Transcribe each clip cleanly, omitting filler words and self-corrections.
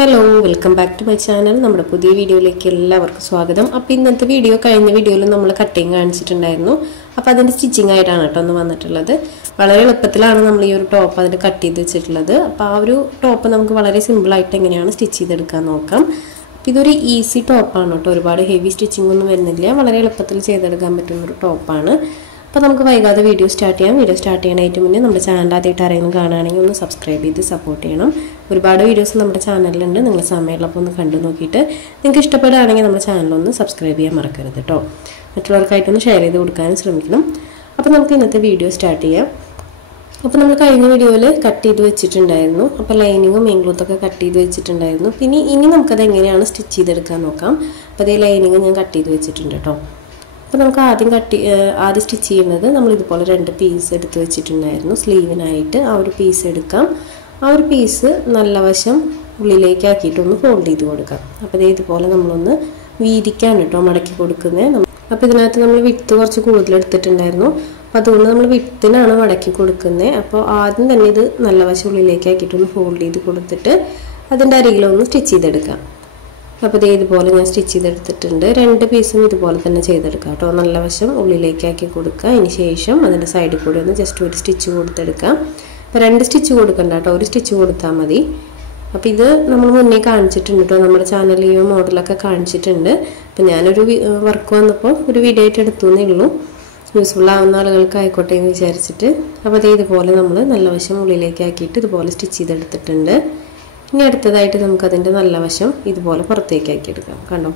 Hello, welcome back to my channel. നമ്മുടെ പുതിയ വീഡിയോയിലേക്ക് എല്ലാവർക്കും സ്വാഗതം. അപ്പോൾ ഇന്നത്തെ വീഡിയോ കഴിഞ്ഞ വീഡിയോയിൽ നമ്മൾ കട്ടിംഗ് കാണിച്ചിട്ടുണ്ടായിരുന്നു. അപ്പോൾ അതിന്റെ സ്റ്റിച്ചിങ് ആയിട്ടാണ് ട്ടോ ഒന്ന് വന്നിട്ടുള്ളത്. വളരെ എളുപ്പത്തിലാണ് നമ്മൾ ഈ ഒരു ടോപ്പ് അതിന്റെ കട്ട് ചെയ്ത് വെച്ചിട്ടുള്ളത്. അപ്പോൾ ആ ഒരു ടോപ്പ് നമുക്ക് വളരെ സിമ്പിൾ ആയിട്ട് എങ്ങനെയാണ് സ്റ്റിച്ച് ചെയ്തെടുക്കാൻ നോക്കാം. അപ്പോൾ ഇതൊരു ഈസി ടോപ്പാണ് ട്ടോ. ഒരുപാട് ഹെവി സ്റ്റിച്ചിങ് ഒന്നും വരുന്നില്ല. വളരെ എളുപ്പത്തിൽ ചെയ്തെടുക്കാൻ പറ്റുന്ന ഒരു ടോപ്പാണ്. അപ്പോൾ നമുക്ക് വൈകാതെ വീഡിയോ സ്റ്റാർട്ട് ചെയ്യാം. വീഡിയോ സ്റ്റാർട്ട് ചെയ്യാനായിട്ട് മുന്നേ നമ്മുടെ ചാനൽ ആദ്യമായിട്ട് ആരെങ്കിലും കാണുകയാണെങ്കിൽ ഒന്ന് സബ്സ്ക്രൈബ് ചെയ്ത് സപ്പോർട്ട് ചെയ്യണം. ഒരുപാട് വീഡിയോസ് നമ്മുടെ ചാനലിലുണ്ട്. നിങ്ങൾ സമയമുള്ളപ്പോൾ ഒന്ന് കണ്ടു നോക്കിയിട്ട് നിങ്ങൾക്ക് ഇഷ്ടപ്പെടുകയാണെങ്കിൽ നമ്മുടെ ചാനലൊന്ന് സബ്സ്ക്രൈബ് ചെയ്യാൻ മറക്കരുത് കേട്ടോ. മറ്റുള്ളവർക്കായിട്ടൊന്ന് ഷെയർ ചെയ്ത് കൊടുക്കാനും ശ്രമിക്കണം. അപ്പോൾ നമുക്ക് ഇന്നത്തെ വീഡിയോ സ്റ്റാർട്ട് ചെയ്യാം. അപ്പോൾ നമ്മൾ കഴിഞ്ഞ വീഡിയോയിൽ കട്ട് ചെയ്ത് വെച്ചിട്ടുണ്ടായിരുന്നു. അപ്പോൾ ലൈനിങ്ങും മെയിൻ ക്ലോത്തൊക്കെ കട്ട് ചെയ്ത് വെച്ചിട്ടുണ്ടായിരുന്നു. പിന്നെ ഇനി നമുക്കത് എങ്ങനെയാണ് സ്റ്റിച്ച് ചെയ്തെടുക്കാൻ നോക്കാം. അപ്പോൾ അതേ ലൈനിങ് ഞാൻ കട്ട് ചെയ്ത് വെച്ചിട്ടുണ്ട് കേട്ടോ. അപ്പോൾ നമുക്ക് ആദ്യം സ്റ്റിച്ച് ചെയ്യുന്നത് നമ്മൾ ഇതുപോലെ 2 പീസ് എടുത്ത് വെച്ചിട്ടുണ്ടായിരുന്നു. സ്ലീവിനായിട്ട് ആ ഒരു പീസ് എടുക്കാം. ആ ഒരു പീസ് നല്ല വശം ഉള്ളിലേക്ക് ആക്കിയിട്ടൊന്ന് ഫോൾഡ് ചെയ്ത് കൊടുക്കാം. അപ്പോൾ ഇതുപോലെ നമ്മളൊന്ന് വീതിക്കാൻ കേട്ടോ മടക്കി കൊടുക്കുന്നത്. അപ്പോൾ ഇതിനകത്ത് നമ്മൾ വിഡ്ത്ത് കുറച്ച് കൂടുതൽ എടുത്തിട്ടുണ്ടായിരുന്നു. അപ്പോൾ അതുകൊണ്ട് നമ്മൾ വിഡ്ത്തിനാണ് മടക്കി കൊടുക്കുന്നത്. അപ്പോൾ ആദ്യം തന്നെ ഇത് നല്ല വശം ഉള്ളിലേക്ക് ആക്കിയിട്ടൊന്ന് ഫോൾഡ് ചെയ്ത് കൊടുത്തിട്ട് അതിൻ്റെ അരികിലൊന്ന് സ്റ്റിച്ച് ചെയ്തെടുക്കാം. അപ്പോൾ ഇതുപോലെ ഞാൻ സ്റ്റിച്ച് ചെയ്തെടുത്തിട്ടുണ്ട്. 2 പീസും ഇതുപോലെ തന്നെ ചെയ്തെടുക്കാം കേട്ടോ. നല്ല വശം ഉള്ളിലേക്കാക്കി കൊടുക്കുക. അതിന് ശേഷം അതിൻ്റെ സൈഡിൽ കൂടി ഒന്ന് ജസ്റ്റ് ഒരു സ്റ്റിച്ച് കൊടുത്തെടുക്കാം. അപ്പോൾ 2 സ്റ്റിച്ച് കൊടുക്കണ്ട കേട്ടോ, ഒരു സ്റ്റിച്ച് കൊടുത്താൽ മതി. അപ്പോൾ ഇത് നമ്മൾ മുന്നേ കാണിച്ചിട്ടുണ്ട് കേട്ടോ. നമ്മുടെ ചാനലിൽ ഈ മോഡലൊക്കെ കാണിച്ചിട്ടുണ്ട്. അപ്പോൾ ഞാനൊരു വർക്ക് വന്നപ്പോൾ ഒരു വീഡിയോ ആയിട്ട് എടുത്തുവെന്നേ ഉള്ളൂ. യൂസ്ഫുൾ ആവുന്ന ആളുകൾക്ക് ആയിക്കോട്ടെ എന്ന് വിചാരിച്ചിട്ട്. അപ്പോൾ ഇതുപോലെ നമ്മൾ നല്ല വശം ഉള്ളിലേക്കാക്കിയിട്ട് ഇതുപോലെ സ്റ്റിച്ച് ചെയ്തെടുത്തിട്ടുണ്ട്. ഇനി അടുത്തതായിട്ട് നമുക്കതിൻ്റെ നല്ല വശം ഇതുപോലെ പുറത്തേക്കാക്കി എടുക്കാം. കണ്ടോ,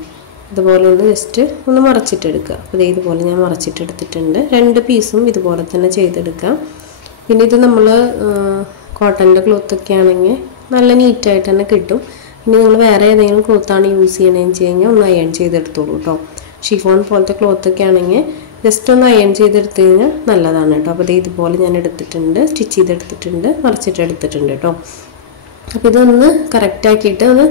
ഇതുപോലെ ഒന്ന് ജസ്റ്റ് ഒന്ന് മറച്ചിട്ടെടുക്കുക. അപ്പോൾ ഇതുപോലെ ഞാൻ മറച്ചിട്ടെടുത്തിട്ടുണ്ട്. 2 പീസും ഇതുപോലെ തന്നെ ചെയ്തെടുക്കാം. പിന്നെ ഇത് നമ്മൾ കോട്ടൻ്റെ ക്ലോത്തൊക്കെ ആണെങ്കിൽ നല്ല നീറ്റായിട്ട് തന്നെ കിട്ടും. ഇനി നിങ്ങൾ വേറെ ഏതെങ്കിലും ക്ലോത്താണ് യൂസ് ചെയ്യണമെന്ന് വെച്ച് കഴിഞ്ഞാൽ ഒന്ന് അയൺ ചെയ്തെടുത്തോളൂ കേട്ടോ. ഷിഫോൺ പോലത്തെ ക്ലോത്തൊക്കെ ആണെങ്കിൽ ജസ്റ്റ് ഒന്ന് അയൺ ചെയ്തെടുത്ത് കഴിഞ്ഞാൽ നല്ലതാണ് കേട്ടോ. അപ്പോൾ ഇതുപോലെ ഞാൻ എടുത്തിട്ടുണ്ട്, സ്റ്റിച്ച് ചെയ്തെടുത്തിട്ടുണ്ട്, മറച്ചിട്ടെടുത്തിട്ടുണ്ട് കേട്ടോ. അപ്പോൾ ഇതൊന്ന് കറക്റ്റാക്കിയിട്ട് ഒന്ന്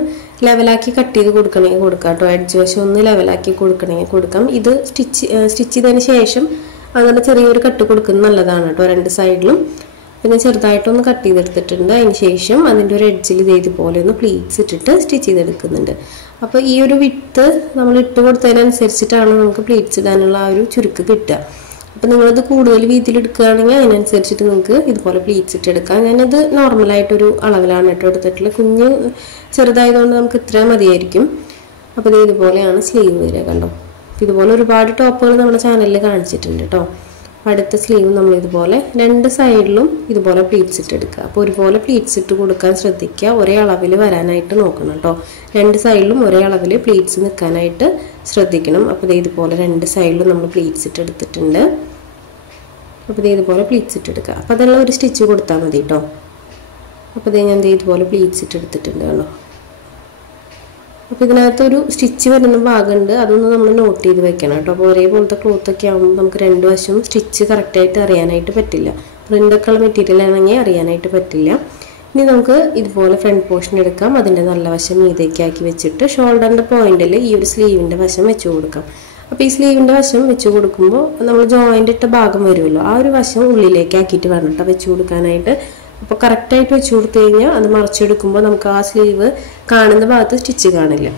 ലെവലാക്കി കട്ട് ചെയ്ത് കൊടുക്കണമെങ്കിൽ കൊടുക്കാം കേട്ടോ. എഡ്ജ് വശം ഒന്ന് ലെവലാക്കി കൊടുക്കണമെങ്കിൽ കൊടുക്കാം. ഇത് സ്റ്റിച്ച് ചെയ്തതിന് ശേഷം അങ്ങനെ ചെറിയൊരു കട്ട് കൊടുക്കുന്നത് നല്ലതാണ് കേട്ടോ 2 സൈഡിലും. പിന്നെ ചെറുതായിട്ടൊന്ന് കട്ട് ചെയ്തെടുത്തിട്ടുണ്ട്. അതിന് ശേഷം അതിൻ്റെ ഒരു എഡ്ജിൽ ഇതുപോലെ ഒന്ന് പ്ലീറ്റ്സ് ഇട്ടിട്ട് സ്റ്റിച്ച് ചെയ്തെടുക്കുന്നുണ്ട്. അപ്പോൾ ഈ ഒരു വിഡ്ത്ത് നമ്മൾ ഇട്ട് കൊടുത്തതിനനുസരിച്ചിട്ടാണ് നമുക്ക് പ്ലീറ്റ്സ് ഇടാനുള്ള ആ ഒരു ചുരുക്ക് കിട്ടുക. അപ്പോൾ നിങ്ങളിത് കൂടുതൽ വീതിയിൽ എടുക്കുകയാണെങ്കിൽ അതിനനുസരിച്ചിട്ട് നിങ്ങൾക്ക് ഇതുപോലെ പ്ലീറ്റ്സ് ഇട്ടെടുക്കാം. ഞാനത് നോർമലായിട്ടൊരു അളവിലാണ് കേട്ടോ എടുത്തിട്ടുള്ളത്. കുഞ്ഞ് ചെറുതായതുകൊണ്ട് നമുക്ക് ഇത്ര മതിയായിരിക്കും. അപ്പോൾ ഇതുപോലെയാണ് സ്ലീവ് വരിക. കണ്ടോ, ഇതുപോലെ ഒരുപാട് ടോപ്പുകൾ നമ്മുടെ ചാനലിൽ കാണിച്ചിട്ടുണ്ട് കേട്ടോ. അടുത്ത സ്ലീവ് നമ്മൾ ഇതുപോലെ 2 സൈഡിലും ഇതുപോലെ പ്ലീറ്റ്സ് ഇട്ടെടുക്കുക. അപ്പോൾ ഒരുപോലെ പ്ലീറ്റ്സ് ഇട്ട് കൊടുക്കാൻ ശ്രദ്ധിക്കുക. ഒരേ അളവിൽ വരാനായിട്ട് നോക്കണം കേട്ടോ. 2 സൈഡിലും ഒരേ അളവിൽ പ്ലീറ്റ്സ് നിൽക്കാനായിട്ട് ശ്രദ്ധിക്കണം. അപ്പോൾ ഇതുപോലെ 2 സൈഡിലും നമ്മൾ പ്ലീറ്റ്സ് ഇട്ടെടുത്തിട്ടുണ്ട്. അപ്പോൾ ഇതുപോലെ പ്ലീറ്റ്സ് ഇട്ടെടുക്കുക. അപ്പോൾ അതെല്ലാം ഒരു സ്റ്റിച്ച് കൊടുത്താൽ മതി കേട്ടോ. അപ്പോൾ ഞാൻ ഇതുപോലെ പ്ലീറ്റ്സ് ഇട്ടെടുത്തിട്ടുണ്ട് കേട്ടോ. അപ്പോൾ ഇതിനകത്തൊരു സ്റ്റിച്ച് വരുന്ന ഭാഗമുണ്ട്, അതൊന്ന് നമ്മൾ നോട്ട് ചെയ്ത് വെക്കണം കേട്ടോ. അപ്പോൾ ഒരേപോലത്തെ ക്ലോത്തൊക്കെ ആകുമ്പോൾ നമുക്ക് 2 വശവും സ്റ്റിച്ച് കറക്റ്റായിട്ട് അറിയാനായിട്ട് പറ്റില്ല. പ്രിൻ്റൊക്കെ ഉള്ള മെറ്റീരിയൽ ആണെങ്കിൽ അറിയാനായിട്ട് പറ്റില്ല. ഇനി നമുക്ക് ഇതുപോലെ ഫ്രണ്ട് പോർഷൻ എടുക്കാം. അതിൻ്റെ നല്ല വശം മീതേക്കാക്കി വെച്ചിട്ട് ഷോൾഡറിൻ്റെ പോയിന്റിൽ ഈ ഒരു സ്ലീവിൻ്റെ വശം വെച്ച് കൊടുക്കാം. അപ്പോൾ ഈ സ്ലീവിൻ്റെ വശം വെച്ച് കൊടുക്കുമ്പോൾ നമ്മൾ ജോയിൻ്റ് ഇട്ട ഭാഗം വരുമല്ലോ, ആ ഒരു വശം ഉള്ളിലേക്കാക്കിയിട്ട് വേണം കേട്ടോ വെച്ച് കൊടുക്കാനായിട്ട്. അപ്പോൾ കറക്റ്റായിട്ട് വെച്ച് കൊടുത്തു കഴിഞ്ഞാൽ അത് മറച്ചെടുക്കുമ്പോൾ നമുക്ക് ആ സ്ലീവ് കാണുന്ന ഭാഗത്ത് സ്റ്റിച്ച് കാണില്ല.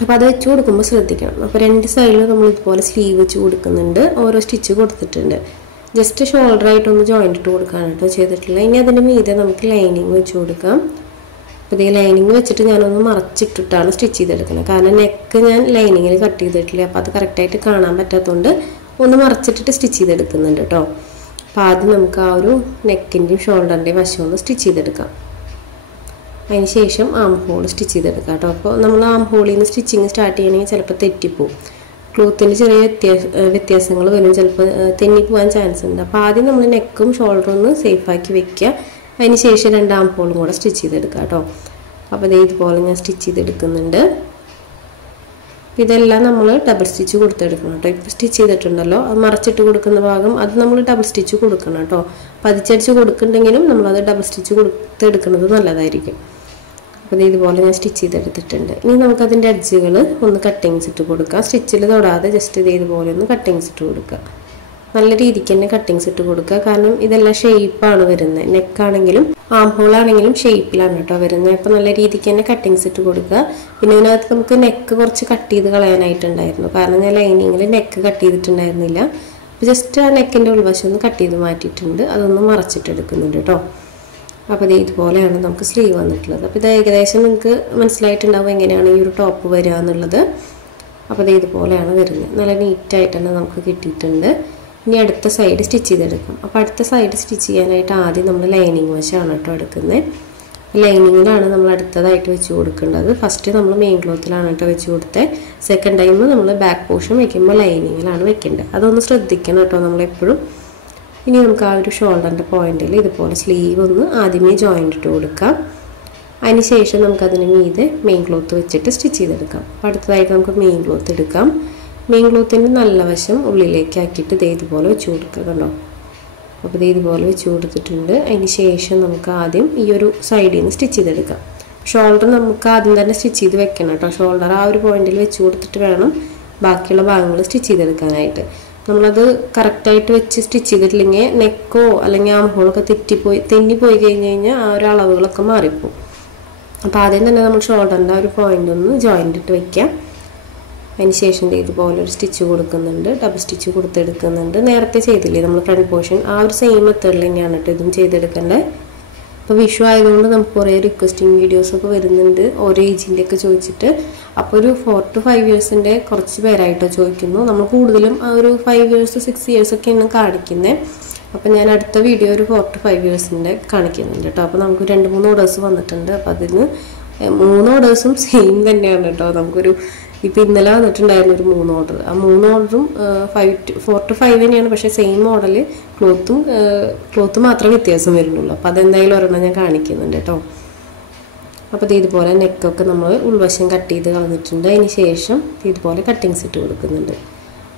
അപ്പോൾ അത് വെച്ച് കൊടുക്കുമ്പോൾ ശ്രദ്ധിക്കണം. അപ്പോൾ 2 സൈഡിലും നമ്മൾ ഇതുപോലെ സ്ലീവ് വെച്ച് കൊടുക്കുന്നുണ്ട്. ഓരോ സ്റ്റിച്ച് കൊടുത്തിട്ടുണ്ട്. ജസ്റ്റ് ഷോൾഡറായിട്ടൊന്ന് ജോയിൻ്റ് ഇട്ട് കൊടുക്കാനാണ് കേട്ടോ ചെയ്തിട്ടുള്ളത്. ഇനി അതിൻ്റെ മീതെ നമുക്ക് ലൈനിങ് വെച്ച് കൊടുക്കാം. അപ്പോൾ ലൈനിങ് വെച്ചിട്ട് ഞാനൊന്ന് മറച്ചിട്ടിട്ടാണ് സ്റ്റിച്ച് ചെയ്തെടുക്കുന്നത്. കാരണം നെക്ക് ഞാൻ ലൈനിങ്ങിൽ കട്ട് ചെയ്തിട്ടില്ല. അപ്പോൾ അത് കറക്റ്റായിട്ട് കാണാൻ പറ്റാത്തതുകൊണ്ട് ഒന്ന് മറച്ചിട്ടിട്ട് സ്റ്റിച്ച് ചെയ്തെടുക്കുന്നുണ്ട് കേട്ടോ. അപ്പോൾ ആദ്യം നമുക്ക് ആ ഒരു നെക്കിൻ്റെയും ഷോൾഡറിൻ്റെയും വശം ഒന്ന് സ്റ്റിച്ച് ചെയ്തെടുക്കാം. അതിന് ശേഷം ആം ഹോൾ സ്റ്റിച്ച് ചെയ്തെടുക്കാം കേട്ടോ. അപ്പോൾ നമ്മൾ ആം ഹോളിൽ നിന്ന് സ്റ്റിച്ചിങ് സ്റ്റാർട്ട് ചെയ്യണമെങ്കിൽ ചിലപ്പോൾ തെറ്റിപ്പോവും. ക്ലോത്തിൻ്റെ ചെറിയ വ്യത്യാസങ്ങൾ വരും, ചിലപ്പോൾ തെന്നിപ്പോവാൻ ചാൻസ് ഉണ്ട്. അപ്പോൾ ആദ്യം നമ്മൾ നെക്കും ഷോൾഡറും ഒന്ന് സേഫാക്കി വെക്കുക. അതിന് ശേഷം 2 ആം ഹോളും കൂടെ സ്റ്റിച്ച് ചെയ്തെടുക്കാം കേട്ടോ. അപ്പോൾ ഇതുപോലെ ഞാൻ സ്റ്റിച്ച് ചെയ്തെടുക്കുന്നുണ്ട്. ഇതെല്ലാം നമ്മൾ ഡബിൾ സ്റ്റിച്ച് കൊടുത്തെടുക്കണം കേട്ടോ. ഇപ്പോൾ സ്റ്റിച്ച് ചെയ്തിട്ടുണ്ടല്ലോ, അത് മറച്ചിട്ട് കൊടുക്കുന്ന ഭാഗം അത് നമ്മൾ ഡബിൾ സ്റ്റിച്ച് കൊടുക്കണം കേട്ടോ. പതിച്ചടിച്ച് കൊടുക്കുന്നുണ്ടെങ്കിലും നമ്മളത് ഡബിൾ സ്റ്റിച്ച് കൊടുത്തെടുക്കുന്നത് നല്ലതായിരിക്കും. അപ്പോൾ ഇതുപോലെ ഞാൻ സ്റ്റിച്ച് ചെയ്തെടുത്തിട്ടുണ്ട്. ഇനി നമുക്കതിൻ്റെ എഡ്ജുകൾ ഒന്ന് കട്ടിങ്സ് ഇട്ട് കൊടുക്കാം. സ്റ്റിച്ചിൽ തൊടാതെ ജസ്റ്റ് ഇതുപോലെ ഒന്ന് കട്ടിങ്സ് ഇട്ട് കൊടുക്കുക. നല്ല രീതിക്ക് തന്നെ കട്ടിങ്സ് ഇട്ട് കൊടുക്കുക. കാരണം ഇതെല്ലാം ഷേപ്പാണ് വരുന്നത്. നെക്കാണെങ്കിലും ആം ഹോൾ ആണെങ്കിലും ഷേപ്പിലാണ് കേട്ടോ വരുന്നത്. അപ്പോൾ നല്ല രീതിക്ക് തന്നെ കട്ടിങ്സ് ഇട്ട് കൊടുക്കുക. പിന്നെ ഇതിനകത്ത് നമുക്ക് നെക്ക് കുറച്ച് കട്ട് ചെയ്ത് കളയാനായിട്ടുണ്ടായിരുന്നു, കാരണം ഞാൻ ലൈനിങ്ങിൽ നെക്ക് കട്ട് ചെയ്തിട്ടുണ്ടായിരുന്നില്ല. അപ്പോൾ ജസ്റ്റ് ആ നെക്കിൻ്റെ ഉൾവശം ഒന്ന് കട്ട് ചെയ്ത് മാറ്റിയിട്ടുണ്ട്, അതൊന്ന് മറച്ചിട്ടെടുക്കുന്നുണ്ട് കേട്ടോ. അപ്പോൾ ഇത് ഇതുപോലെയാണ് നമുക്ക് സ്ലീവ് വന്നിട്ടുള്ളത്. അപ്പോൾ ഇത് ഏകദേശം നിങ്ങൾക്ക് മനസ്സിലായിട്ടുണ്ടാവും എങ്ങനെയാണ് ഈ ഒരു ടോപ്പ് വരിക എന്നുള്ളത്. അപ്പോൾ ഇത് ഇതുപോലെയാണ് വരുന്നത്. നല്ല നീറ്റായിട്ട് തന്നെ നമുക്ക് കിട്ടിയിട്ടുണ്ട്. ഇനി അടുത്ത സൈഡ് സ്റ്റിച്ച് ചെയ്തെടുക്കാം. അപ്പോൾ അടുത്ത സൈഡ് സ്റ്റിച്ച് ചെയ്യാനായിട്ട് ആദ്യം നമ്മൾ ലൈനിങ് വശമാണ് കേട്ടോ എടുക്കുന്നത്. ലൈനിങ്ങിലാണ് നമ്മൾ അടുത്തതായിട്ട് വെച്ച് കൊടുക്കേണ്ടത്. ഫസ്റ്റ് നമ്മൾ മെയിൻ ക്ലോത്തിലാണ് കേട്ടോ വെച്ച് കൊടുത്തത്. സെക്കൻഡ് ടൈം നമ്മൾ ബാക്ക് പോർഷൻ വെക്കുമ്പോൾ ലൈനിങ്ങിലാണ് വെക്കേണ്ടത്. അതൊന്ന് ശ്രദ്ധിക്കണം കേട്ടോ നമ്മളെപ്പോഴും. ഇനി നമുക്ക് ആ ഒരു ഷോൾഡറിൻ്റെ പോയിന്റിൽ ഇതുപോലെ സ്ലീവ് ഒന്ന് ആദ്യമേ ജോയിൻ്റ് ഇട്ട് കൊടുക്കാം. അതിനുശേഷം നമുക്കതിന് മീതെ മെയിൻ ക്ലോത്ത് വെച്ചിട്ട് സ്റ്റിച്ച് ചെയ്തെടുക്കാം. അപ്പോൾ അടുത്തതായിട്ട് നമുക്ക് മെയിൻ ക്ലോത്ത് എടുക്കാം. മെയിൻ ക്ലോത്തിൻ്റെ നല്ല വശം ഉള്ളിലേക്ക് ആക്കിയിട്ട് ഇതുപോലെ വെച്ച് കൊടുക്കുക കണ്ടോ. അപ്പോൾ ഇതുപോലെ വെച്ച് കൊടുത്തിട്ടുണ്ട്. അതിന് ശേഷം നമുക്ക് ആദ്യം ഈ ഒരു സൈഡിൽ നിന്ന് സ്റ്റിച്ച് ചെയ്തെടുക്കാം. ഷോൾഡർ നമുക്ക് ആദ്യം തന്നെ സ്റ്റിച്ച് ചെയ്ത് വെക്കണം കേട്ടോ. ഷോൾഡർ ആ ഒരു പോയിന്റിൽ വെച്ച് കൊടുത്തിട്ട് വേണം ബാക്കിയുള്ള ഭാഗങ്ങൾ സ്റ്റിച്ച് ചെയ്തെടുക്കാനായിട്ട്. നമ്മളത് കറക്റ്റായിട്ട് വെച്ച് സ്റ്റിച്ച് ചെയ്തിട്ടില്ലെങ്കിൽ നെക്കോ അല്ലെങ്കിൽ ആം ഹോളൊക്കെ തെന്നിപ്പോയി കഴിഞ്ഞാൽ ആ ഒരു അളവുകളൊക്കെ മാറിപ്പോവും. അപ്പോൾ ആദ്യം തന്നെ നമ്മൾ ഷോൾഡറിൻ്റെ ആ ഒരു പോയിന്റ് ഒന്ന് ജോയിൻ്റ് ഇട്ട് വയ്ക്കാം. അതിന് ശേഷം ഇതുപോലെ ഒരു സ്റ്റിച്ച് കൊടുക്കുന്നുണ്ട്, ഡബിൾ സ്റ്റിച്ച് കൊടുത്തെടുക്കുന്നുണ്ട്. നേരത്തെ ചെയ്തില്ലേ നമ്മൾ ഫ്രണ്ട് പോർഷൻ, ആ ഒരു സെയിം മെത്തേഡിൽ തന്നെയാണ് കേട്ടോ ഇതും ചെയ്തെടുക്കേണ്ടത്. അപ്പോൾ വിഷു ആയതുകൊണ്ട് നമുക്ക് കുറേ റിക്വസ്റ്റിംഗ് വീഡിയോസൊക്കെ വരുന്നുണ്ട് ഓരോ ഏജിൻ്റെയൊക്കെ ചോദിച്ചിട്ട്. അപ്പോൾ ഒരു 4 to 5 ഇയേഴ്സിൻ്റെ കുറച്ച് പേരായിട്ടോ ചോദിക്കുന്നു. നമ്മൾ കൂടുതലും ആ ഒരു 5 years 6 years ഒക്കെയാണ് കാണിക്കുന്നത്. അപ്പോൾ ഞാൻ അടുത്ത വീഡിയോ ഒരു 4 to 5 ഇയേഴ്സിൻ്റെ കാണിക്കുന്നുണ്ട് കേട്ടോ. അപ്പോൾ നമുക്ക് 2-3 ഓർഡേഴ്സ് വന്നിട്ടുണ്ട്. അപ്പോൾ അതിന് 3 ഓർഡേഴ്സും സെയിം തന്നെയാണ് കേട്ടോ. നമുക്കൊരു ഇപ്പോൾ ഇന്നലെ വന്നിട്ടുണ്ടായിരുന്നു ഒരു 3 ഓർഡർ. ആ 3 ഓർഡറും 4 to 5 തന്നെയാണ്, പക്ഷേ സെയിം മോഡൽ ക്ലോത്ത് മാത്രമേ വ്യത്യാസം വരുന്നുള്ളൂ. അപ്പോൾ അതെന്തായാലും ഒരെണ്ണം ഞാൻ കാണിക്കുന്നുണ്ട് കേട്ടോ. അപ്പോൾ ഇതുപോലെ നെക്കൊക്കെ നമ്മൾ ഉൾവശം കട്ട് ചെയ്ത് കളഞ്ഞിട്ടുണ്ട്. അതിന് ശേഷം ഇതുപോലെ കട്ടിങ്സ് ഇട്ട് കൊടുക്കുന്നുണ്ട്.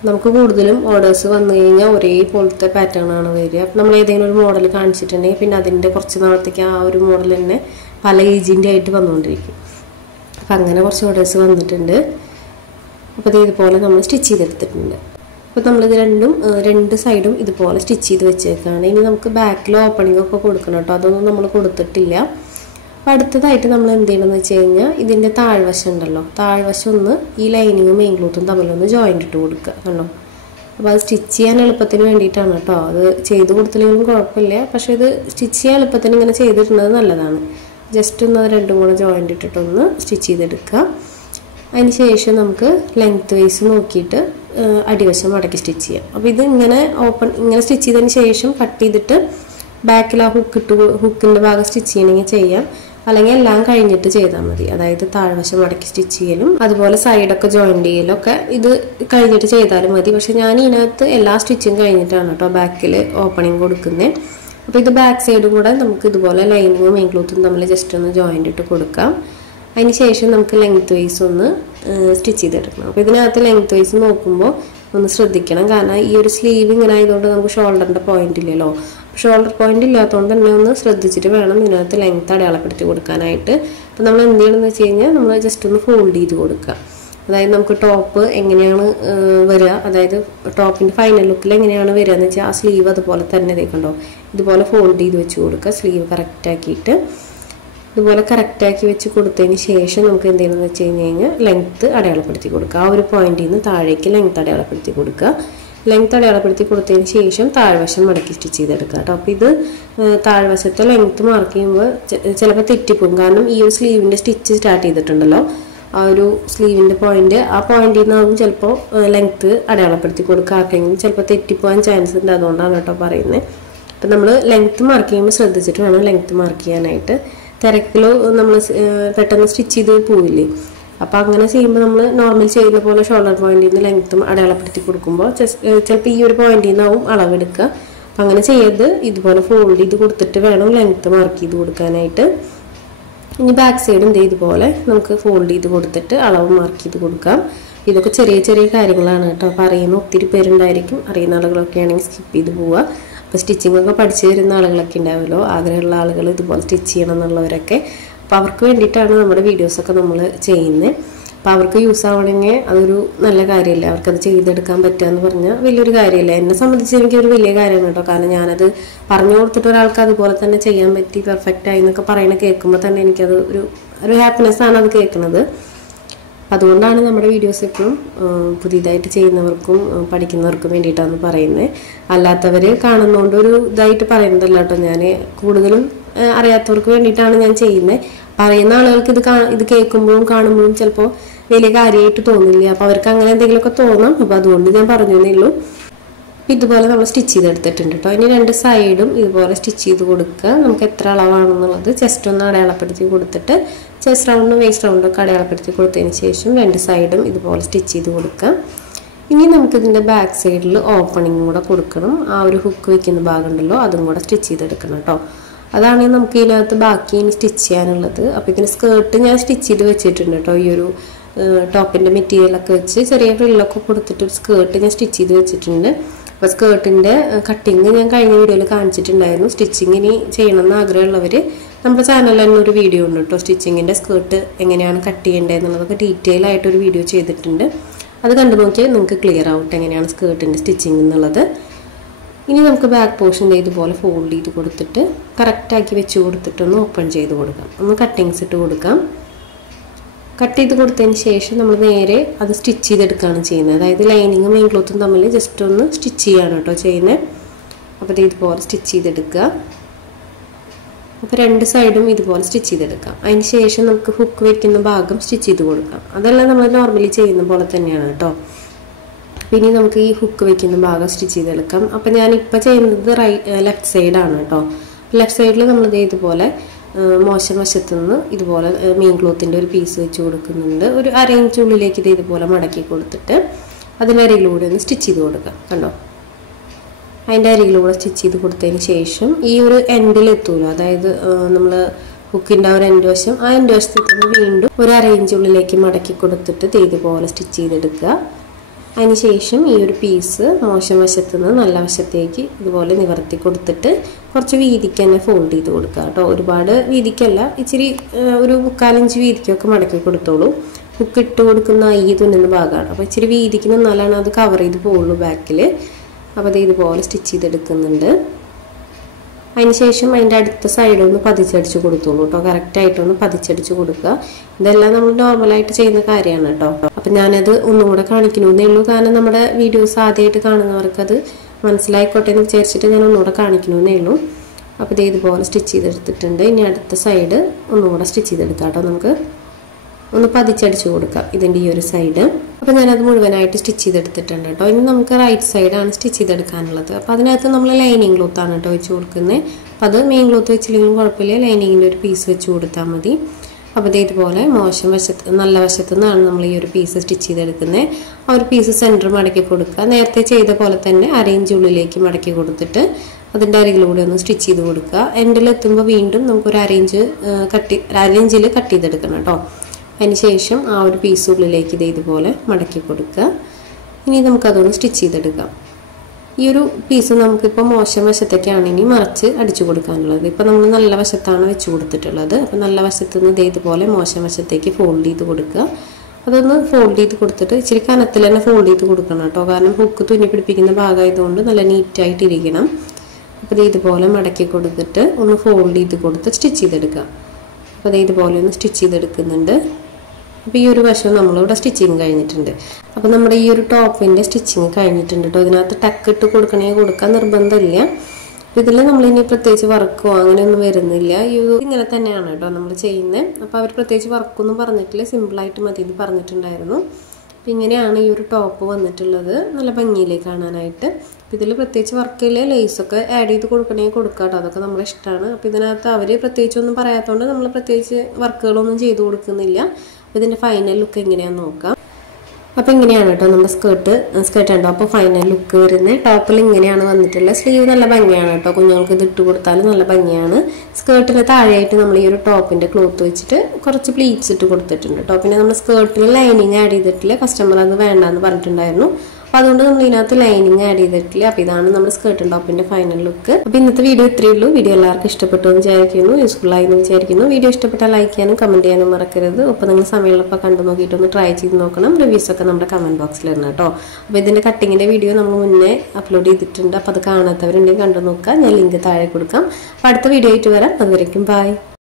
നമുക്ക് കൂടുതലും ഓർഡേഴ്സ് വന്നു കഴിഞ്ഞാൽ ഒരേപോലത്തെ പാറ്റേൺ ആണ് വരിക. അപ്പോൾ നമ്മൾ ഏതെങ്കിലും ഒരു മോഡൽ കാണിച്ചിട്ടുണ്ടെങ്കിൽ പിന്നെ അതിൻ്റെ കുറച്ച് നാളത്തേക്ക് ആ ഒരു മോഡൽ തന്നെ പല ഏജിൻ്റെ ആയിട്ട് വന്നുകൊണ്ടിരിക്കും. അപ്പോൾ അങ്ങനെ കുറച്ച് ഓർഡേഴ്സ് വന്നിട്ടുണ്ട്. അപ്പോൾ ഇതുപോലെ നമ്മൾ സ്റ്റിച്ച് ചെയ്തെടുത്തിട്ടുണ്ട്. അപ്പോൾ നമ്മളിത് രണ്ട് സൈഡും ഇതുപോലെ സ്റ്റിച്ച് ചെയ്ത് വെച്ചേക്കാണ്. ഇനി നമുക്ക് ബാക്കിൽ ഓപ്പണിംഗ് ഒക്കെ കൊടുക്കണം കേട്ടോ. അതൊന്നും നമ്മൾ കൊടുത്തിട്ടില്ല. അപ്പോൾ അടുത്തതായിട്ട് നമ്മൾ എന്ത് ചെയ്യണമെന്ന് വെച്ച് കഴിഞ്ഞാൽ ഇതിൻ്റെ താഴ്വശം ഉണ്ടല്ലോ, താഴ്വശം ഒന്ന് ഈ ലൈനിങ്ങും മെയിൻ ക്ലോത്തും തമ്മിലൊന്ന് ജോയിൻ്റ് ഇട്ട് കൊടുക്കുക കണ്ടോ. അപ്പോൾ അത് സ്റ്റിച്ച് ചെയ്യാൻ എളുപ്പത്തിന് വേണ്ടിയിട്ടാണ് കേട്ടോ. അത് ചെയ്ത് കൊടുത്തില്ലെങ്കിലും കുഴപ്പമില്ല, പക്ഷേ ഇത് സ്റ്റിച്ച് ചെയ്യാൻ എളുപ്പത്തിന് ഇങ്ങനെ ചെയ്തിട്ടുള്ളത് നല്ലതാണ്. ജസ്റ്റ് ഒന്ന് രണ്ടും കൂടെ ജോയിൻ്റ് ഇട്ടിട്ടൊന്ന് സ്റ്റിച്ച് ചെയ്തെടുക്കുക. അതിന് ശേഷം നമുക്ക് ലെങ്ത് വൈസ് നോക്കിയിട്ട് അടിവശം മടക്കി സ്റ്റിച്ച് ചെയ്യാം. അപ്പോൾ ഇത് ഇങ്ങനെ സ്റ്റിച്ച് ചെയ്തതിന് ശേഷം കട്ട് ചെയ്തിട്ട് ബാക്കിൽ ആ ഹുക്കിൻ്റെ ഭാഗം സ്റ്റിച്ച് ചെയ്യണമെങ്കിൽ ചെയ്യാം, അല്ലെങ്കിൽ എല്ലാം കഴിഞ്ഞിട്ട് ചെയ്താൽ മതി. അതായത് താഴ്വശം മടക്കി സ്റ്റിച്ച് ചെയ്യലും അതുപോലെ സൈഡൊക്കെ ജോയിൻ്റ് ചെയ്യലും ഒക്കെ ഇത് കഴിഞ്ഞിട്ട് ചെയ്താലും മതി. പക്ഷെ ഞാൻ ഇതിനകത്ത് എല്ലാ സ്റ്റിച്ചും കഴിഞ്ഞിട്ടാണ് കേട്ടോ ബാക്കിൽ ഓപ്പണിങ് കൊടുക്കുന്നത്. അപ്പോൾ ഇത് ബാക്ക് സൈഡും കൂടെ നമുക്ക് ഇതുപോലെ ലൈനിങ്ങും മെയിൻ ക്ലോത്തും തമ്മിൽ ജസ്റ്റ് ഒന്ന് ജോയിൻ്റ് ഇട്ട് കൊടുക്കാം. അതിന് ശേഷം നമുക്ക് ലെങ്ത് വൈസ് ഒന്ന് സ്റ്റിച്ച് ചെയ്തെടുക്കണം. അപ്പോൾ ഇതിനകത്ത് ലെങ്ത് വൈസ് നോക്കുമ്പോൾ ഒന്ന് ശ്രദ്ധിക്കണം, കാരണം ഈ ഒരു സ്ലീവ് ഇങ്ങനെ ആയതുകൊണ്ട് നമുക്ക് ഷോൾഡറിൻ്റെ പോയിന്റ് ഇല്ലല്ലോ. ഷോൾഡർ പോയിന്റ് ഇല്ലാത്തതുകൊണ്ട് തന്നെ ഒന്ന് ശ്രദ്ധിച്ചിട്ട് വേണം ഇതിനകത്ത് ലെങ്ത് അടയാളപ്പെടുത്തി കൊടുക്കാനായിട്ട്. അപ്പോൾ നമ്മൾ എന്ത് ചെയ്യണമെന്ന് വെച്ച് കഴിഞ്ഞാൽ നമ്മൾ ജസ്റ്റ് ഒന്ന് ഫോൾഡ് ചെയ്ത് കൊടുക്കുക. അതായത് നമുക്ക് ടോപ്പ് എങ്ങനെയാണ് വരിക, അതായത് ടോപ്പിൻ്റെ ഫൈനൽ ലുക്കിൽ എങ്ങനെയാണ് വരിക എന്ന് വെച്ചാൽ ആ സ്ലീവ് അതുപോലെ തന്നെ ഇതേക്കണ്ടോ ഇതുപോലെ ഫോൾഡ് ചെയ്ത് വെച്ച് കൊടുക്കുക. സ്ലീവ് കറക്റ്റാക്കിയിട്ട് ഇതുപോലെ കറക്റ്റാക്കി വെച്ച് കൊടുത്തതിന് ശേഷം നമുക്ക് എന്ത് ചെയ്യണമെന്ന് വെച്ച് കഴിഞ്ഞാൽ ലെങ്ത്ത് അടയാളപ്പെടുത്തി കൊടുക്കുക. ആ ഒരു പോയിന്റിൽ നിന്ന് താഴേക്ക് ലെങ്ത്ത് അടയാളപ്പെടുത്തി കൊടുക്കുക. ലെങ്ത്ത് അടയാളപ്പെടുത്തി കൊടുത്തതിന് ശേഷം താഴ്വശം മടക്കി സ്റ്റിച്ച് ചെയ്തെടുക്കുക കേട്ടോ. അപ്പോൾ ഇത് താഴ്വശത്തെ ലെങ്ത്ത് മാർക്ക് ചെയ്യുമ്പോൾ ചിലപ്പോൾ തെറ്റിപ്പോകും, കാരണം ഈ ഒരു സ്ലീവിൻ്റെ സ്റ്റിച്ച് സ്റ്റാർട്ട് ചെയ്തിട്ടുണ്ടല്ലോ, ആ ഒരു സ്ലീവിൻ്റെ പോയിന്റ്, ആ പോയിന്റിൽ നിന്നാകും ചിലപ്പോൾ ലെങ്ത്ത് അടയാളപ്പെടുത്തി കൊടുക്കുക. ആർക്കെങ്കിലും ചിലപ്പോൾ തെറ്റിപ്പോകാൻ ചാൻസ് ഉണ്ട്, അതുകൊണ്ടാണ് കേട്ടോ പറയുന്നത്. അപ്പം നമ്മൾ ലെങ്ത്ത് മാർക്ക് ചെയ്യുമ്പോൾ ശ്രദ്ധിച്ചിട്ട് വേണം ലെങ്ത്ത് മാർക്ക് ചെയ്യാനായിട്ട്. തിരക്കിലോ നമ്മൾ പെട്ടെന്ന് സ്റ്റിച്ച് ചെയ്ത് പോവില്ലേ, അപ്പോൾ അങ്ങനെ ചെയ്യുമ്പോൾ നമ്മൾ നോർമൽ ചെയ്യുന്ന പോലെ ഷോൾഡർ പോയിന്റിൽ നിന്ന് ലെങ്ത്തും അടയാളപ്പെടുത്തി കൊടുക്കുമ്പോൾ ചിലപ്പോൾ ഈ ഒരു പോയിന്റിൽ നിന്നാവും അളവെടുക്കുക. അപ്പം അങ്ങനെ ചെയ്ത് ഇതുപോലെ ഫോൾഡ് ചെയ്ത് കൊടുത്തിട്ട് വേണം ലെങ്ത്ത് മാർക്ക് ചെയ്ത് കൊടുക്കാനായിട്ട്. ഇനി ബാക്ക് സൈഡും ഇതുപോലെ നമുക്ക് ഫോൾഡ് ചെയ്ത് കൊടുത്തിട്ട് അളവ് മാർക്ക് ചെയ്ത് കൊടുക്കാം. ഇതൊക്കെ ചെറിയ ചെറിയ കാര്യങ്ങളാണ് കേട്ടോ. അപ്പോൾ അറിയുന്ന ഒത്തിരി പേരുണ്ടായിരിക്കും, അറിയുന്ന ആളുകളൊക്കെ ആണെങ്കിൽ സ്കിപ്പ് ചെയ്ത് പോവുക. അപ്പോൾ സ്റ്റിച്ചിങ് ഒക്കെ പഠിച്ചു വരുന്ന ആളുകളൊക്കെ ഉണ്ടാവുമല്ലോ, ആഗ്രഹമുള്ള ആളുകൾ ഇതുപോലെ സ്റ്റിച്ച് ചെയ്യണം എന്നുള്ളവരൊക്കെ. അപ്പോൾ അവർക്ക് വേണ്ടിയിട്ടാണ് നമ്മുടെ വീഡിയോസൊക്കെ നമ്മൾ ചെയ്യുന്നത്. അപ്പോൾ അവർക്ക് യൂസ് ആവണമെങ്കിൽ അതൊരു നല്ല കാര്യമല്ലേ, അവർക്കത് ചെയ്തെടുക്കാൻ പറ്റുക എന്ന് പറഞ്ഞാൽ വലിയൊരു കാര്യമല്ലേ. എന്നെ സംബന്ധിച്ച് എനിക്കൊരു വലിയ കാര്യമാണ് കേട്ടോ. കാരണം ഞാനത് പറഞ്ഞു കൊടുത്തിട്ട് ഒരാൾക്ക് അതുപോലെ തന്നെ ചെയ്യാൻ പറ്റി, പെർഫെക്റ്റ് ആയി എന്നൊക്കെ പറയണ കേൾക്കുമ്പോൾ തന്നെ എനിക്കത് ഒരു ഹാപ്പിനെസ്സാണ് അത് കേൾക്കുന്നത്. അതുകൊണ്ടാണ് നമ്മുടെ വീഡിയോസ് എപ്പോഴും പുതിയതായിട്ട് ചെയ്യുന്നവർക്കും പഠിക്കുന്നവർക്കും വേണ്ടിയിട്ടാണ് പറയുന്നത്. അല്ലാത്തവർ കാണുന്നതുകൊണ്ട് ഒരു ഇതായിട്ട് പറയുന്നതല്ല കേട്ടോ. ഞാൻ കൂടുതലും അറിയാത്തവർക്ക് വേണ്ടിയിട്ടാണ് ഞാൻ ചെയ്യുന്നത്. പറയുന്ന ആളുകൾക്ക് ഇത് കേൾക്കുമ്പോഴും കാണുമ്പോഴും ചിലപ്പോൾ വലിയ കാര്യമായിട്ട് തോന്നില്ല. അപ്പോൾ അവർക്ക് അങ്ങനെ എന്തെങ്കിലുമൊക്കെ തോന്നാം. അപ്പോൾ അതുകൊണ്ട് ഞാൻ പറഞ്ഞതേ ഉള്ളൂ. ഇതുപോലെ നമ്മൾ സ്റ്റിച്ച് ചെയ്തെടുത്തിട്ടുണ്ട് കേട്ടോ. ഇനി 2 സൈഡും ഇതുപോലെ സ്റ്റിച്ച് ചെയ്ത് കൊടുക്കുക. നമുക്ക് എത്ര അളവാണെന്നുള്ളത് ജസ്റ്റ് ഒന്ന് അടയാളപ്പെടുത്തി കൊടുത്തിട്ട് ചെസ്റ്റ് റൗണ്ടും വേസ്റ്റ് റൗണ്ടും ഒക്കെ അടയാളപ്പെടുത്തി കൊടുത്തതിന് ശേഷം 2 സൈഡും ഇതുപോലെ സ്റ്റിച്ച് ചെയ്ത് കൊടുക്കാം. ഇനി നമുക്കിതിൻ്റെ ബാക്ക് സൈഡിൽ ഓപ്പണിങ്ങും കൂടെ കൊടുക്കണം. ആ ഒരു ഹുക്ക് വയ്ക്കുന്ന ഭാഗം ഉണ്ടല്ലോ, അതും കൂടെ സ്റ്റിച്ച് ചെയ്തെടുക്കണം കേട്ടോ. അതാണ് നമുക്ക് ഇതിനകത്ത് ബാക്കി ഇനി സ്റ്റിച്ച് ചെയ്യാനുള്ളത്. അപ്പോൾ ഇതിന് സ്കേർട്ട് ഞാൻ സ്റ്റിച്ച് ചെയ്ത് വെച്ചിട്ടുണ്ട് കേട്ടോ. ഈ ഒരു ടോപ്പിൻ്റെ മെറ്റീരിയലൊക്കെ വെച്ച് ചെറിയ ഫ്രില്ലൊക്കെ കൊടുത്തിട്ട് ഒരു സ്കേർട്ട് ഞാൻ സ്റ്റിച്ച് ചെയ്ത് വെച്ചിട്ടുണ്ട്. അപ്പോൾ സ്കേർട്ടിൻ്റെ കട്ടിങ് ഞാൻ കഴിഞ്ഞ വീഡിയോയിൽ കാണിച്ചിട്ടുണ്ടായിരുന്നു. സ്റ്റിച്ചിങ് ഇനി ചെയ്യണമെന്ന് ആഗ്രഹമുള്ളവർ നമ്മുടെ ചാനലിൽ തന്നെ ഒരു വീഡിയോ ഉണ്ട് കേട്ടോ. സ്റ്റിച്ചിങ്ങിൻ്റെ സ്കേർട്ട് എങ്ങനെയാണ് കട്ട് ചെയ്യേണ്ടത് എന്നുള്ളതൊക്കെ ഡീറ്റെയിൽ ആയിട്ടൊരു വീഡിയോ ചെയ്തിട്ടുണ്ട്. അത് കണ്ടു നോക്കിയാൽ നിങ്ങൾക്ക് ക്ലിയർ ആവട്ടെ എങ്ങനെയാണ് സ്കേർട്ടിൻ്റെ സ്റ്റിച്ചിങ് എന്നുള്ളത്. ഇനി നമുക്ക് ബാക്ക് പോർഷൻ ഇതുപോലെ ഫോൾഡ് ചെയ്ത് കൊടുത്തിട്ട് കറക്റ്റാക്കി വെച്ച് കൊടുത്തിട്ടൊന്ന് ഓപ്പൺ ചെയ്ത് കൊടുക്കാം. ഒന്ന് കട്ടിങ്സ് ഇട്ട് കൊടുക്കാം. കട്ട് ചെയ്ത് കൊടുത്തതിന് ശേഷം നമ്മൾ നേരെ അത് സ്റ്റിച്ച് ചെയ്തെടുക്കുകയാണ് ചെയ്യുന്നത്. അതായത് ലൈനിങ്ങും മെയിൻ ക്ലോത്തും തമ്മിൽ ജസ്റ്റ് ഒന്ന് സ്റ്റിച്ച് ചെയ്യാണ് കേട്ടോ ചെയ്യുന്നത്. അപ്പോൾ ഇതുപോലെ സ്റ്റിച്ച് ചെയ്തെടുക്കുക. അപ്പോൾ 2 സൈഡും ഇതുപോലെ സ്റ്റിച്ച് ചെയ്തെടുക്കാം. അതിന് ശേഷം നമുക്ക് ഹുക്ക് വയ്ക്കുന്ന ഭാഗം സ്റ്റിച്ച് ചെയ്ത് കൊടുക്കാം. അതെല്ലാം നമ്മൾ നോർമലി ചെയ്യുന്ന പോലെ തന്നെയാണ് കേട്ടോ. പിന്നെ നമുക്ക് ഈ ഹുക്ക് വയ്ക്കുന്ന ഭാഗം സ്റ്റിച്ച് ചെയ്തെടുക്കാം. അപ്പോൾ ഞാനിപ്പോൾ ചെയ്യുന്നത് ലെഫ്റ്റ് സൈഡാണ് കേട്ടോ. ലെഫ്റ്റ് സൈഡിൽ നമ്മൾ ഇതുപോലെ മോശം വശത്തു നിന്ന് ഇതുപോലെ മെയിൻ ക്ലോത്തിൻ്റെ ഒരു പീസ് വെച്ച് കൊടുക്കുന്നുണ്ട്. ഒരു 1/2 ഇഞ്ച് ഉള്ളിലേക്ക് ഇതുപോലെ മടക്കി കൊടുത്തിട്ട് അതിൻ്റെ അരികിലൂടെ ഒന്ന് സ്റ്റിച്ച് ചെയ്ത് കൊടുക്കാം. കണ്ടോ, അതിൻ്റെ അരികിലൂടെ സ്റ്റിച്ച് ചെയ്ത് കൊടുത്തതിന് ശേഷം ഈ ഒരു എൻഡിൽ എത്തുമല്ലോ, അതായത് നമ്മൾ ഹുക്കിൻ്റെ ആ ഒരു എൻഡ് വശം, ആ എൻഡ് വശത്തേക്ക് വീണ്ടും ഒരു 1/2 ഇഞ്ച് ഉള്ളിലേക്ക് മടക്കി കൊടുത്തിട്ട് ഇതുപോലെ സ്റ്റിച്ച് ചെയ്തെടുക്കുക. അതിനുശേഷം ഈ ഒരു പീസ് മോശം വശത്തു നിന്ന് നല്ല വശത്തേക്ക് ഇതുപോലെ നിവർത്തി കൊടുത്തിട്ട് കുറച്ച് വീതിക്ക് തന്നെ ഫോൾഡ് ചെയ്ത് കൊടുക്കുക കേട്ടോ. ഒരുപാട് വീതിക്കല്ല, ഇച്ചിരി ഒരു 3/4 ഇഞ്ച് വീതിക്കൊക്കെ മടക്കി കൊടുത്തോളൂ. ഹുക്ക് ഇട്ട് കൊടുക്കുന്ന ഈ തുന്നുന്ന ഭാഗമാണ്. അപ്പോൾ ഇച്ചിരി വീതിക്ക് നിന്നാലാണ് അത് കവർ ചെയ്ത് പോകുള്ളൂ ബാക്കിൽ. അപ്പോൾ ഇതുപോലെ സ്റ്റിച്ച് ചെയ്തെടുക്കുന്നുണ്ട്. അതിനുശേഷം അതിൻ്റെ അടുത്ത സൈഡൊന്ന് പതിച്ചടിച്ച് കൊടുത്തോളൂ കേട്ടോ. കറക്റ്റായിട്ടൊന്ന് പതിച്ചടിച്ച് കൊടുക്കുക. ഇതെല്ലാം നമ്മൾ നോർമലായിട്ട് ചെയ്യുന്ന കാര്യമാണ് കേട്ടോ. അപ്പം ഞാനത് ഒന്നും കൂടെ കാണിക്കണമെന്നേ ഉള്ളൂ. കാരണം നമ്മുടെ വീഡിയോസ് ആദ്യമായിട്ട് കാണുന്നവർക്കത് മനസ്സിലായിക്കോട്ടെ എന്ന് വിചാരിച്ചിട്ട് ഞാൻ ഒന്നുകൂടെ കാണിക്കണമെന്നേ ഉള്ളൂ. അപ്പോൾ ഇതുപോലെ സ്റ്റിച്ച് ചെയ്തെടുത്തിട്ടുണ്ട്. ഇനി അടുത്ത സൈഡ് ഒന്നുകൂടെ സ്റ്റിച്ച് ചെയ്തെടുക്കാം കേട്ടോ. നമുക്ക് ഒന്ന് പതിച്ചടിച്ച് കൊടുക്കാം ഇതിൻ്റെ ഈ ഒരു സൈഡ്. അപ്പോൾ ഞാനത് മുഴുവനായിട്ട് സ്റ്റിച്ച് ചെയ്തെടുത്തിട്ടുണ്ട് കേട്ടോ. ഇനി നമുക്ക് റൈറ്റ് സൈഡാണ് സ്റ്റിച്ച് ചെയ്തെടുക്കാനുള്ളത്. അപ്പോൾ അതിനകത്ത് നമ്മൾ ലൈനിങ് ക്ലോത്താണ് കേട്ടോ വെച്ച് കൊടുക്കുന്നത്. അപ്പോൾ അത് മെയിൻ ക്ലോത്ത് വെച്ചില്ലെങ്കിലും കുഴപ്പമില്ല, ലൈനിങ്ങിൻ്റെ ഒരു പീസ് വെച്ച് കൊടുത്താൽ മതി. അപ്പോൾ ഇതുപോലെ മോശം വശത്ത് നല്ല വശത്തു നിന്നാണ് നമ്മൾ ഈ ഒരു പീസ് സ്റ്റിച്ച് ചെയ്തെടുക്കുന്നത്. ആ ഒരു പീസ് സെൻറ്റർ മടക്കി കൊടുക്കുക. നേരത്തെ ചെയ്ത പോലെ തന്നെ 1/2 ഇഞ്ച് ഉള്ളിലേക്ക് മടക്കി കൊടുത്തിട്ട് അതിൻ്റെ അരികിലൂടെ ഒന്ന് സ്റ്റിച്ച് ചെയ്ത് കൊടുക്കുക. എൻഡിലെത്തുമ്പോൾ വീണ്ടും നമുക്കൊരു 1/2 ഇഞ്ച് 1/2 ഇഞ്ചിൽ കട്ട് ചെയ്തെടുക്കണം കേട്ടോ. അതിനുശേഷം ആ ഒരു പീസ് ഉള്ളിലേക്ക് ഇതുപോലെ മടക്കി കൊടുക്കുക. ഇനി നമുക്കതൊന്ന് സ്റ്റിച്ച് ചെയ്തെടുക്കാം. ഈ ഒരു പീസ് നമുക്കിപ്പോൾ മോശം വശത്തേക്കാണെങ്കിൽ മറിച്ച് അടിച്ചു കൊടുക്കാനുള്ളത്. ഇപ്പോൾ നമ്മൾ നല്ല വശത്താണ് വെച്ച് കൊടുത്തിട്ടുള്ളത്. അപ്പോൾ നല്ല വശത്ത് നിന്ന് ഇതുപോലെ മോശം വശത്തേക്ക് ഫോൾഡ് ചെയ്ത് കൊടുക്കുക. അതൊന്ന് ഫോൾഡ് ചെയ്ത് കൊടുത്തിട്ട് ഇച്ചിരി കനത്തിൽ തന്നെ ഫോൾഡ് ചെയ്ത് കൊടുക്കണം കേട്ടോ. കാരണം ഹുക്ക് തുന്നി പിടിപ്പിക്കുന്ന ഭാഗമായതുകൊണ്ട് നല്ല നീറ്റായിട്ട് ഇരിക്കണം. അപ്പോൾ ഇതുപോലെ മടക്കി കൊടുത്തിട്ട് ഒന്ന് ഫോൾഡ് ചെയ്ത് കൊടുത്ത് സ്റ്റിച്ച് ചെയ്തെടുക്കുക. അപ്പോൾ ഇതുപോലെ ഒന്ന് സ്റ്റിച്ച് ചെയ്തെടുക്കുന്നുണ്ട്. അപ്പോൾ ഈ ഒരു വശം നമ്മളിവിടെ സ്റ്റിച്ചിങ് കഴിഞ്ഞിട്ടുണ്ട്. അപ്പോൾ നമ്മുടെ ഈ ഒരു ടോപ്പിൻ്റെ സ്റ്റിച്ചിങ് കഴിഞ്ഞിട്ടുണ്ട് കേട്ടോ. ഇതിനകത്ത് ടക്ക് ഇട്ട് കൊടുക്കാൻ നിർബന്ധമില്ല. ഇതിൽ നമ്മളിനി പ്രത്യേകിച്ച് വർക്കോ അങ്ങനെയൊന്നും വരുന്നില്ല. ഇങ്ങനെ തന്നെയാണ് കേട്ടോ നമ്മൾ ചെയ്യുന്നത്. അപ്പോൾ അവർ പ്രത്യേകിച്ച് വർക്കൊന്നും പറഞ്ഞിട്ടില്ല, സിമ്പിളായിട്ട് മതി എന്ന് പറഞ്ഞിട്ടുണ്ടായിരുന്നു. അപ്പോൾ ഇങ്ങനെയാണ് ഈ ഒരു ടോപ്പ് വന്നിട്ടുള്ളത്. നല്ല ഭംഗിയിലേക്ക് കാണാനായിട്ട്. അപ്പോൾ ഇതിൽ പ്രത്യേകിച്ച് വർക്കില്ല, ലേസൊക്കെ ആഡ് ചെയ്ത് കൊടുക്കണമെങ്കിൽ കൊടുക്കാം കേട്ടോ. അതൊക്കെ നമ്മുടെ ഇഷ്ടമാണ്. അപ്പോൾ ഇതിനകത്ത് അവർ പ്രത്യേകിച്ചൊന്നും പറയാത്തതുകൊണ്ട് നമ്മൾ പ്രത്യേകിച്ച് വർക്കുകളൊന്നും ചെയ്ത് കൊടുക്കുന്നില്ല. അപ്പോൾ ഇതിൻ്റെ ഫൈനൽ ലുക്ക് എങ്ങനെയാണെന്ന് നോക്കാം. അപ്പോൾ ഇങ്ങനെയാണ് കേട്ടോ നമ്മുടെ സ്കേർട്ട് ഉണ്ടോ. അപ്പോൾ ഫൈനൽ ലുക്ക് വരുന്നത് ടോപ്പിൽ ഇങ്ങനെയാണ് വന്നിട്ടുള്ളത്. സ്ലീവ് നല്ല ഭംഗിയാണ് കേട്ടോ. കുഞ്ഞുങ്ങൾക്ക് ഇത് ഇട്ട് കൊടുത്താലും നല്ല ഭംഗിയാണ്. സ്കേർട്ടിന് താഴെയായിട്ട് നമ്മൾ ഈ ഒരു ടോപ്പിൻ്റെ ക്ലോത്ത് വെച്ചിട്ട് കുറച്ച് പ്ലീറ്റ്സ് ഇട്ട് കൊടുത്തിട്ടുണ്ട് കേട്ടോ. പിന്നെ നമ്മൾ സ്കേർട്ടിൽ ലൈനിങ് ആഡ് ചെയ്തിട്ടില്ല. കസ്റ്റമർ അത് വേണ്ടാന്ന് പറഞ്ഞിട്ടുണ്ടായിരുന്നു. അപ്പോൾ അതുകൊണ്ട് നമ്മൾ ഇതിനകത്ത് ലൈനിങ് ആഡ് ചെയ്തിട്ടില്ല. അപ്പോൾ ഇതാണ് നമ്മുടെ സ്കേർട്ടും ടോപ്പിന്റെ ഫൈനൽ ലുക്ക്. അപ്പോൾ ഇന്നത്തെ വീഡിയോ ഇത്രയേ ഉള്ളൂ. വീഡിയോ എല്ലാവർക്കും ഇഷ്ടപ്പെട്ടു എന്ന് വിചാരിക്കുന്നു, യൂസ്ഫുൾ ആയി എന്ന് വിചാരിക്കുന്നു. വീഡിയോ ഇഷ്ടപ്പെട്ടാൽ ലൈക്ക് ചെയ്യാനും കമന്റ് ചെയ്യാനും മറക്കരുത്. അപ്പോൾ നിങ്ങൾ സമയമുള്ളപ്പോൾ കണ്ടു നോക്കിയിട്ട് ഒന്ന് ട്രൈ ചെയ്ത് നോക്കണം. റിവ്യൂസ് ഒക്കെ നമ്മുടെ കമന്റ് ബോക്സിൽ ഇടണം കേട്ടോ. അപ്പോൾ ഇതിന്റെ കട്ടിങ്ങിന്റെ വീഡിയോ നമ്മൾ മുന്നേ അപ്ലോഡ് ചെയ്തിട്ടുണ്ട്. അപ്പോൾ അത് കാണാത്തവരുണ്ടെങ്കിൽ കണ്ടു നോക്കുക. ഞാൻ ലിങ്ക് താഴെ കൊടുക്കാം. അപ്പോൾ അടുത്ത വീഡിയോ ആയിട്ട് വരാം. അതുവരേക്കും ബൈ.